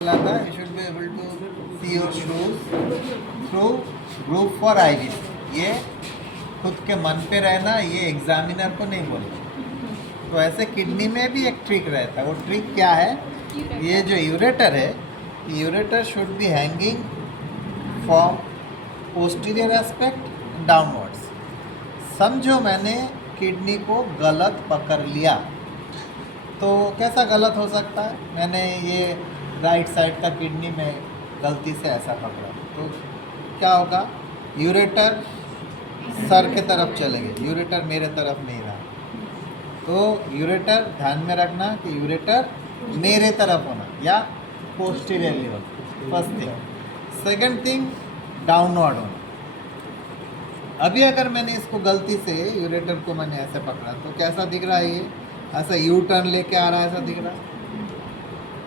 था you should be able to see your shoes through group for IVs। ये खुद के मन पे रहना, ये एग्जामिनर को नहीं बोलना। तो ऐसे किडनी में भी एक ट्रिक रहता है। वो ट्रिक क्या है? ये जो यूरेटर है, ureter should be hanging from posterior aspect downwards. समझो मैंने किडनी को गलत पकड़ लिया, तो कैसा गलत हो सकता है? मैंने ये राइट साइड का किडनी में गलती से ऐसा पकड़ा, तो क्या होगा? यूरेटर सर के तरफ चलेंगे, यूरेटर मेरे तरफ नहीं रहा। तो यूरेटर ध्यान में रखना कि यूरेटर मेरे तरफ होना या पोस्टीरियरली होना, first thing. Second thing, downward होना। अभी अगर मैंने इसको गलती से यूरेटर को मैंने ऐसे पकड़ा, तो कैसा दिख रहा है? ये ऐसा यू टर्न लेके आ रहा है, ऐसा दिख रहा है।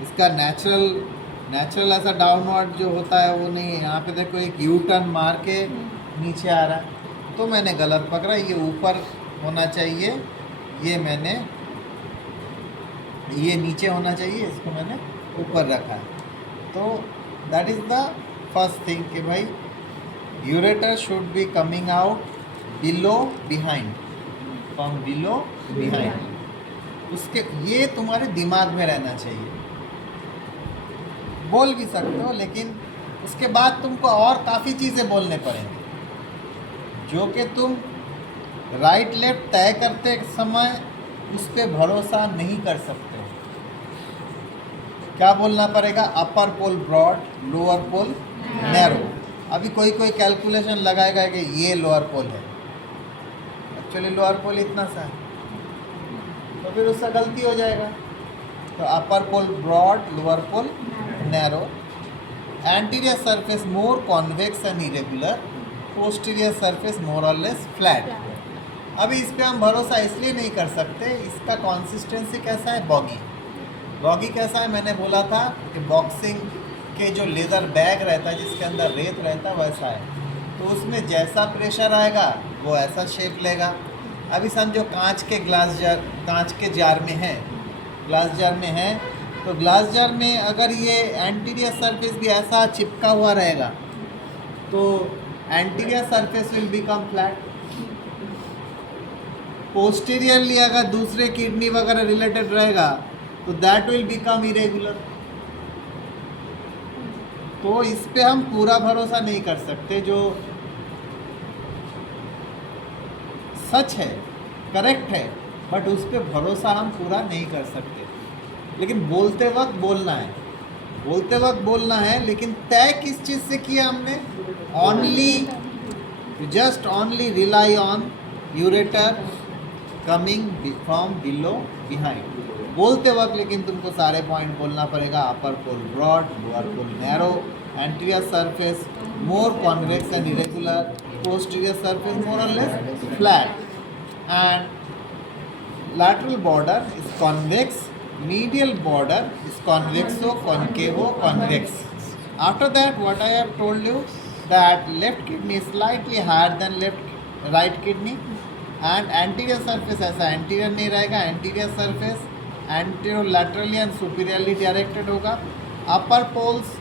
इसका नेचुरल ऐसा डाउनवर्ड जो होता है वो नहीं है। यहाँ पे देखो एक यू टर्न मार के नीचे आ रहा है, तो मैंने गलत पकड़ा। ये ऊपर होना चाहिए, ये नीचे होना चाहिए, इसको मैंने ऊपर रखा है। तो that is the first thing कि भाई ureter should be coming out below behind, from below behind. उसके ये तुम्हारे दिमाग में रहना चाहिए। बोल भी सकते हो, लेकिन उसके बाद तुमको और काफ़ी चीज़ें बोलने पड़ेंगे जो कि तुम राइट लेफ्ट तय करते समय उस पर भरोसा नहीं कर सकते हो। क्या बोलना पड़ेगा? Upper pole broad, lower pole narrow. अभी कोई कैलकुलेशन लगाएगा कि ये लोअर पोल है, एक्चुअली लोअर पोल इतना सा है, तो फिर उससे गलती हो जाएगा। तो upper pole broad, lower pole narrow. Anterior surface more convex and irregular, posterior surface more और लेस फ्लैट। अभी इस पे हम भरोसा इसलिए नहीं कर सकते, इसका कंसिस्टेंसी कैसा है? बॉगी कैसा है? मैंने बोला था कि बॉक्सिंग के जो लेदर बैग रहता है जिसके अंदर रेत रहता है वैसा है। तो उसमें जैसा प्रेशर आएगा वो ऐसा शेप लेगा। अभी समझो कांच के जार में है, ग्लास जार में है, तो ग्लास जार में अगर ये एंटीरियर सरफेस भी ऐसा चिपका हुआ रहेगा तो anterior surface will become flat. Posteriorly अगर दूसरे किडनी वगैरह रिलेटेड रहेगा तो दैट विल बिकम इरेगुलर। तो इस पे हम पूरा भरोसा नहीं कर सकते। जो सच है, करेक्ट है, बट उस पे भरोसा हम पूरा नहीं कर सकते। लेकिन बोलते वक्त बोलना है, लेकिन तय किस चीज़ से किया हमने? Just only rely on ureter coming from below behind. बोलते वक्त लेकिन तुमको सारे पॉइंट बोलना पड़ेगा। Upper pole broad, lower pole narrow, anterior surface more convex and irregular, posterior surface more और less flat, and lateral border is convex, medial border is convexo concavo convex. After that, what I have told you, that left kidney is slightly higher than right kidney, and anterior surface ऐसा anterior नहीं रहेगा, anterior surface anterolaterally and superiorly directed होगा। upper poles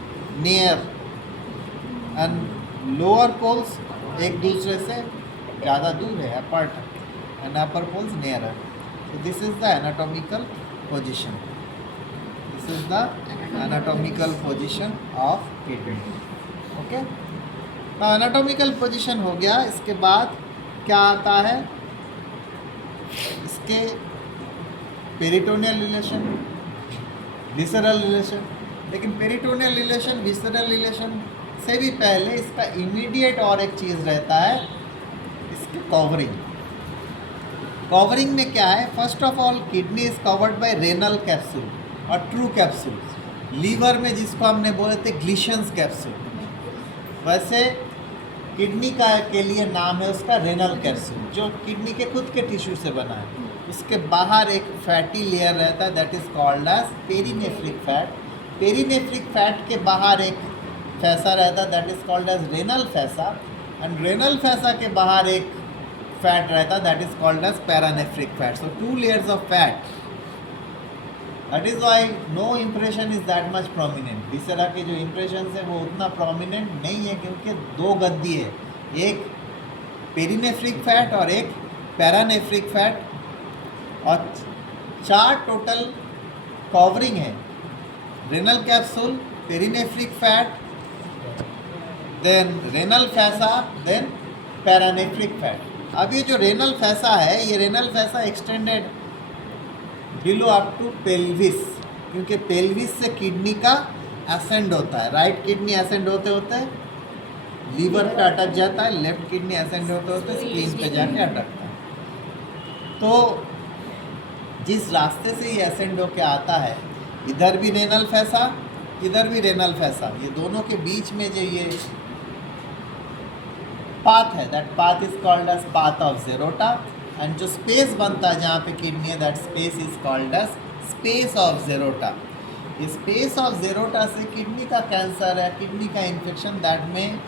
near and lower poles एक दूसरे से ज़्यादा दूर है, apart, and upper poles nearer. So this is the anatomical position. This is the anatomical position of kidney. Okay? Now anatomical position हो गया। इसके बाद क्या आता है? इसके पेरिटोनियल रिलेशन, विसरल रिलेशन। लेकिन पेरिटोनियल रिलेशन, विसरल रिलेशन से भी पहले इसका इमीडिएट और एक चीज़ रहता है, इसके कवरिंग में क्या है? First of all kidney is covered bye renal capsule और ट्रू कैप्सूल। लीवर में जिसको हमने बोले थे ग्लिशंस कैप्सूल, वैसे किडनी का के लिए नाम है उसका रेनल कैप्सूल, जो किडनी के खुद के टिश्यू से बना है। उसके बाहर एक फैटी लेयर रहता है, that is called as perinephric fat. Perinephric fat के बाहर एक फैसा रहता है, that is called as renal fascia, and renal fascia के बाहर एक फैट रहता है, that is called as paranephric fat. So 2 layers of fat that is why no impression is that much prominent. Viscera के जो impression है वो उतना प्रोमिनेंट नहीं है, क्योंकि दो गद्दी है, एक पेरिनेफ्रिक फैट और एक पैरानेफ्रिक फैट, और 4 टोटल कवरिंग है, renal capsule, perinephric fat, then renal fascia, then paranephric fat. अब ये जो रेनल फैसा है, ये renal fascia extended below up to pelvis, क्योंकि पेल्विस से किडनी का असेंड होता है। राइट किडनी असेंड होते होते लीवर पे अटक जाता है, लेफ्ट किडनी असेंड होते होते स्प्लीन पे जाके अटकता है। तो जिस रास्ते से ये असेंड होके आता है, इधर भी रेनल फैसा, इधर भी रेनल फैसा, ये दोनों के बीच में जो ये पाथ है, that path is called as path of Gerota, and जो स्पेस बनता है जहाँ पे किडनी है, that space is called as space of Gerota. ये स्पेस ऑफ जेरोटा से किडनी का कैंसर है, किडनी का infection, that may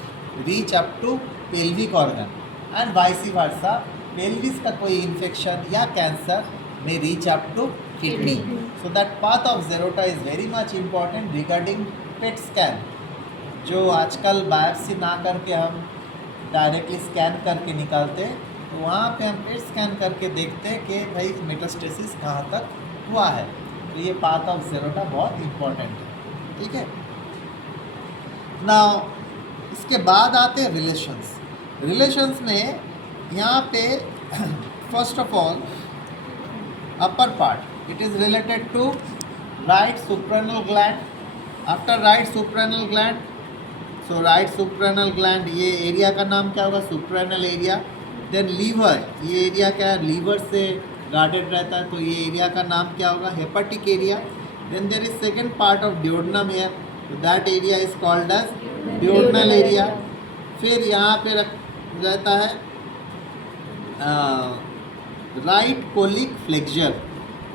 reach up to pelvic organ, and vice versa, pelvis का कोई इन्फेक्शन या cancer may reach up to kidney. So that path of Zerota is very much important regarding PET scan, जो आजकल biopsy ना करके हम directly scan करके निकालते, तो वहाँ पे हम PET स्कैन करके देखते हैं कि भाई मेटास्टेसिस कहाँ तक हुआ है। तो ये पाथ ऑफ Zerota बहुत इम्पोर्टेंट है, ठीक है। नाउ इसके बाद आते हैं रिलेशंस। रिलेशंस में यहाँ पे first of all upper part, it is related to right suprarenal gland. After right suprarenal gland, so right suprarenal gland, ये एरिया का नाम क्या होगा, suprarenal area. Then liver, ये एरिया क्या है, लीवर से गार्डेड रहता है, तो ये एरिया का नाम क्या होगा, hepatic area. Then there is second part of duodenum here, so that area is called as duodenal area. फिर यहाँ पे रहता है right colic flexor,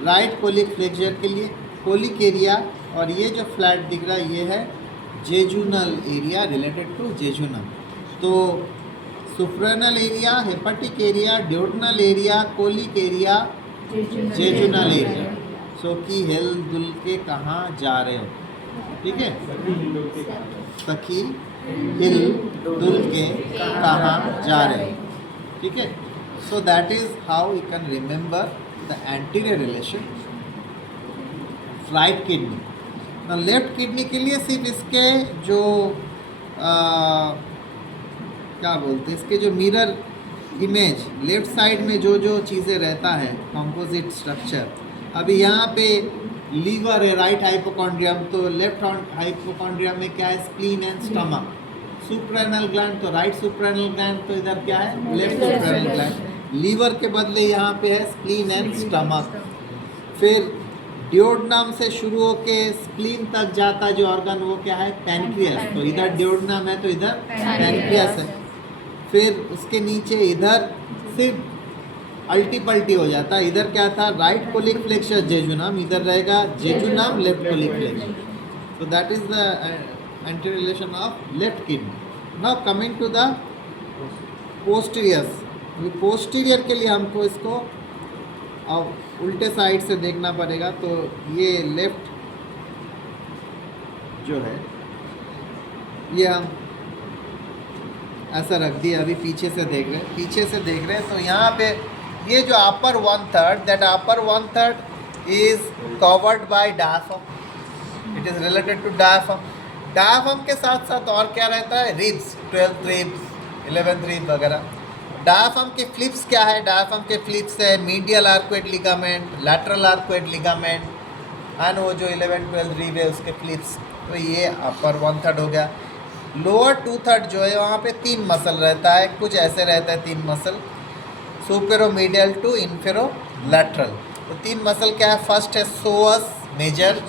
right colic flexor के लिए कोलिक एरिया, और ये जो फ्लैट दिख रहा है ये है jejunal area, related to jejunum. तो suprarenal area, hepatic area, duodenal area, colic area, jejunal area. So कि हिल दुल के कहाँ जा रहे हो, ठीक है, सखी हिल दुल के कहाँ जा रहे हो, ठीक है। So that is how you can remember the anterior relation of right kidney. Now left kidney के लिए सिर्फ इसके जो क्या बोलते हैं, इसके जो मिरर इमेज लेफ्ट साइड में जो जो चीज़ें रहता है, कंपोजिट स्ट्रक्चर, अभी यहाँ पे लीवर है, राइट हाइपोकॉन्ड्रियम, तो लेफ्ट हाइपोकॉन्ड्रियम में क्या है, स्प्लीन एंड स्टमक। सुप्रेनल ग्लैंड, तो राइट सुप्रेनल ग्लैंड, तो इधर क्या है, लेफ्ट सुप्रेनल ग्लैंड। लीवर के बदले यहाँ पे है स्प्लीन एंड स्टमक। फिर ड्यूडेनम से शुरू होके स्प्लीन तक जाता जो ऑर्गन, वो क्या है, पैनक्रियास, तो इधर ड्यूडेनम है तो इधर पैनक्रियास है। फिर उसके नीचे इधर सिर्फ अल्टी पल्टी हो जाता है, इधर क्या था, राइट कोलिक फ्लेक्सर जेजुनम, इधर रहेगा jejunum left colic flexor. So that is the anterior relation of left kidney. Now coming to the posterior. Posterior के लिए हमको इसको अब उल्टे साइड से देखना पड़ेगा। तो ये लेफ्ट जो है ये हम ऐसा रख दिया, अभी पीछे से देख रहे हैं, तो यहाँ पे ये जो upper 1/3, that upper 1/3 is covered by diaphragm, it is related to diaphragm. Diaphragm के साथ साथ और क्या रहता है, ribs, 12th ribs, 11th rib वगैरह। डायफ्राम के फ्लिप्स क्या है, डायफ्राम के फ्लिप्स है medial arcuate ligament, lateral arcuate ligament, and वो जो 11th 12th रिब है उसके फ्लिप्स। तो ये अपर 1/3 हो गया। लोअर 2/3 जो है वहाँ पे 3 मसल रहता है, कुछ ऐसे रहता है 3 मसल, सुपेरोमीडियल टू इन्फेरो लैटरल। तो 3 मसल क्या है, फर्स्ट है सोअस मेजर,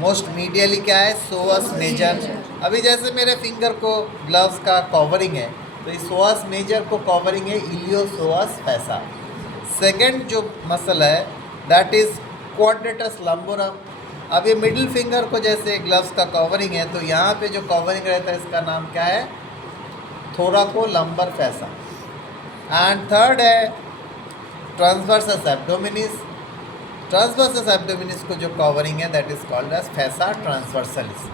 मोस्ट मीडियली क्या है, सोअस मेजर। अभी जैसे मेरे फिंगर को ग्लव्स का कवरिंग है, तो इस सोअस मेजर को कवरिंग है इलियोसोअस फैसा। सेकंड जो मसल है दैट इज क्वाड्रेटस लंबोरम। अब ये मिडिल फिंगर को जैसे ग्लव्स का कवरिंग है, तो यहाँ पे जो कवरिंग रहता है इसका नाम क्या है, थोराको लंबर फैसा। एंड थर्ड है ट्रांसवर्सस एब्डोमिनिस, ट्रांसवर्सस एब्डोमिनिस को जो कवरिंग है दैट इज कॉल्ड एज फैसा ट्रांसवर्सलिस.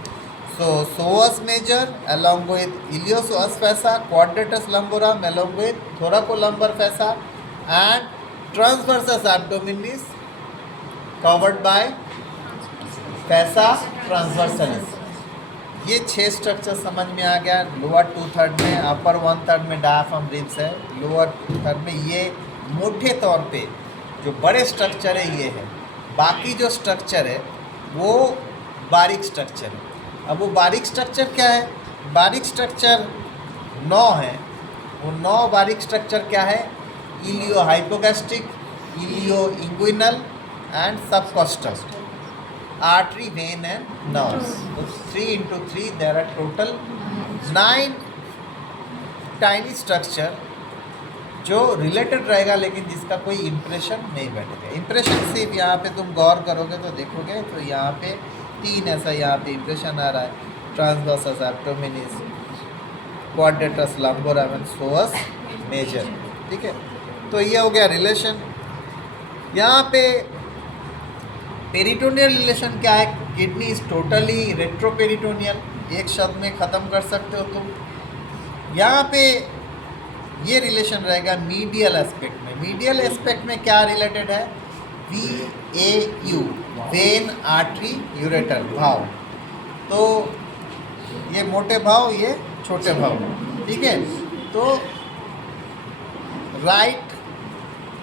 So psoas major along with iliopsoas fossa, quadratus lumborum along with thoracolumbar fossa and transversus abdominis covered by fossa transversalis. ये 6 structure समझ में आ गया. Lower 2/3 में, अपर 1/3 में डायाफ्राम रिब्स है. लोअर 2/3 में ये मोटे तौर पे जो बड़े स्ट्रक्चर है ये है. बाकी जो स्ट्रक्चर है वो बारीक स्ट्रक्चर है. अब वो बारीक स्ट्रक्चर क्या है? बारीक स्ट्रक्चर 9 है. वो 9 बारीक स्ट्रक्चर क्या है? Ilio hypogastric, ilio inguinal and subcostal, artery, vein and nerves. तो 3 into 3 there are total 9 tiny structure जो रिलेटेड रहेगा लेकिन जिसका कोई इम्प्रेशन नहीं बैठेगा. इम्प्रेशन सिर्फ यहाँ पे तुम गौर करोगे तो देखोगे तो यहाँ पे 3 ऐसा यहाँ पे इम्प्रेशन आ रहा है. Transversus abdominis, quadratus lumborum and psoas major. ठीक है, तो ये हो गया रिलेशन. यहाँ पे पेरिटोनियल रिलेशन क्या है? Kidney is totally retroperitoneal. एक शब्द में ख़त्म कर सकते हो तुम. यहाँ पे ये रिलेशन रहेगा मीडियल एस्पेक्ट में. मीडियल एस्पेक्ट में क्या रिलेटेड है? VAU, वेन, आर्टरी, यूरेटर भाव. तो ये मोटे भाव, ये छोटे भाव. ठीक है, तो right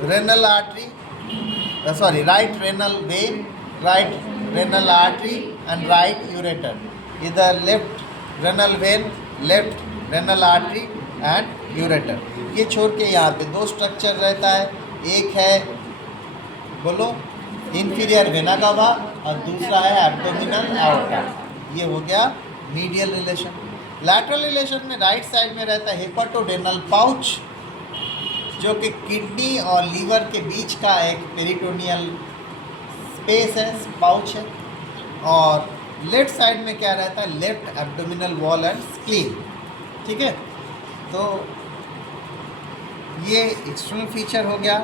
renal artery, right renal vein, right renal artery and right ureter. इधर left renal vein, left renal artery and ureter. ये छोड़ के यहाँ पे 2 स्ट्रक्चर रहता है. एक है बोलो इंफीरियर वेना कावा और दूसरा है एब्डोमिनल एओर्टा. ये हो गया मीडियल रिलेशन. लैटरल रिलेशन में राइट साइड में रहता है हेपाटोडेनल पाउच जो कि किडनी और लीवर के बीच का एक पेरिटोनियल स्पेस है, पाउच है. और लेफ्ट साइड में क्या रहता है? Left abdominal wall and spleen. ठीक है, तो ये एक्सटर्नल फीचर हो गया.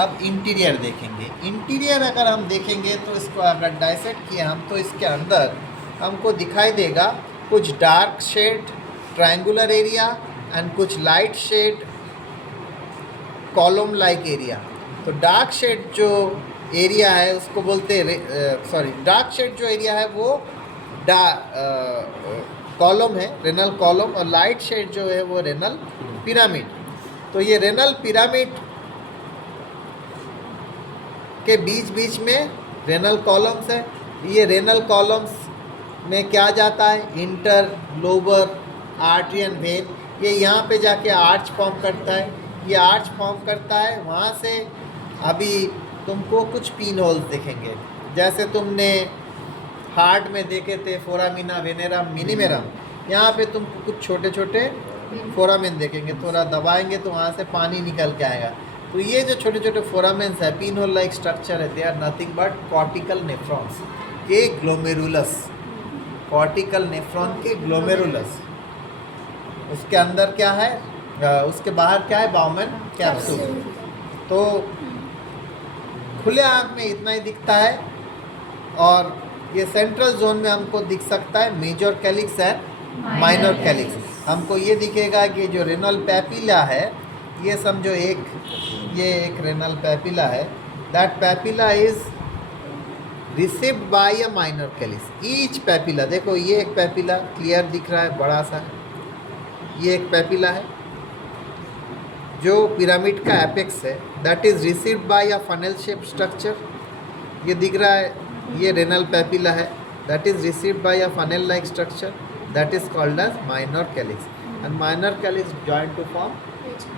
अब इंटीरियर देखेंगे. इंटीरियर अगर हम देखेंगे तो इसको अगर डाइसेक्ट किए हम तो इसके अंदर हमको दिखाई देगा कुछ dark shade triangular area and कुछ light shade column like area. तो डार्क शेड जो एरिया है उसको बोलते हैं डार्क शेड जो एरिया है वो कॉलम है, रेनल कॉलम. और लाइट शेड जो है वो रेनल पिरामिड. तो ये रेनल पिरामिड के बीच बीच में रेनल कॉलम्स है. ये रेनल कॉलम्स में क्या जाता है? Interlobar artery and vein. ये यहाँ पे जाके आर्च फॉर्म करता है. ये आर्च फॉर्म करता है. वहाँ से अभी तुमको कुछ पिन होल्स दिखेंगे जैसे तुमने हार्ट में देखे थे फोरामिना, वेनेरम, मिनिमेरम. यहाँ पे तुमको कुछ छोटे छोटे फोरामेन देखेंगे. थोड़ा दबाएंगे तो वहाँ से पानी निकल के आएगा. तो ये जो छोटे छोटे फोरामेंस है, पिन होल लाइक स्ट्रक्चर है, they are nothing but cortical nephrons के ग्लोमेरुलस. कॉर्टिकल नेफ्रॉन के ग्लोमेरुलस. उसके अंदर क्या है? उसके बाहर क्या है? Bowman capsule. तो खुले आँख में इतना ही दिखता है. और ये सेंट्रल जोन में हमको दिख सकता है major calyx and minor calyx. हमको ये दिखेगा कि जो रेनल पैपिला है, ये समझो ये एक रेनल पैपिला है. That papilla is received by a minor calyx. Each papilla, देखो ये एक पैपिला क्लियर दिख रहा है बड़ा सा. ये एक पैपिला है जो पिरामिड का एपेक्स है. That is received by a funnel shape structure. ये दिख रहा है, ये रेनल पैपिला है. That is received by a funnel like structure. That is called as minor calyx. And minor calyx join to form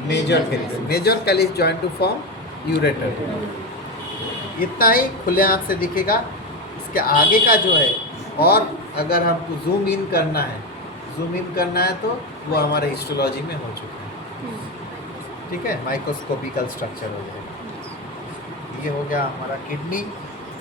major calyx. Major calyx join to form ureter. इतना ही खुले आँख से दिखेगा. इसके आगे का जो है, और अगर हमको जूम इन करना है तो वो हमारे हिस्टोलॉजी में हो चुका है. ठीक है, माइक्रोस्कोपिकल स्ट्रक्चर हो जाएगा. ये हो गया हमारा किडनी.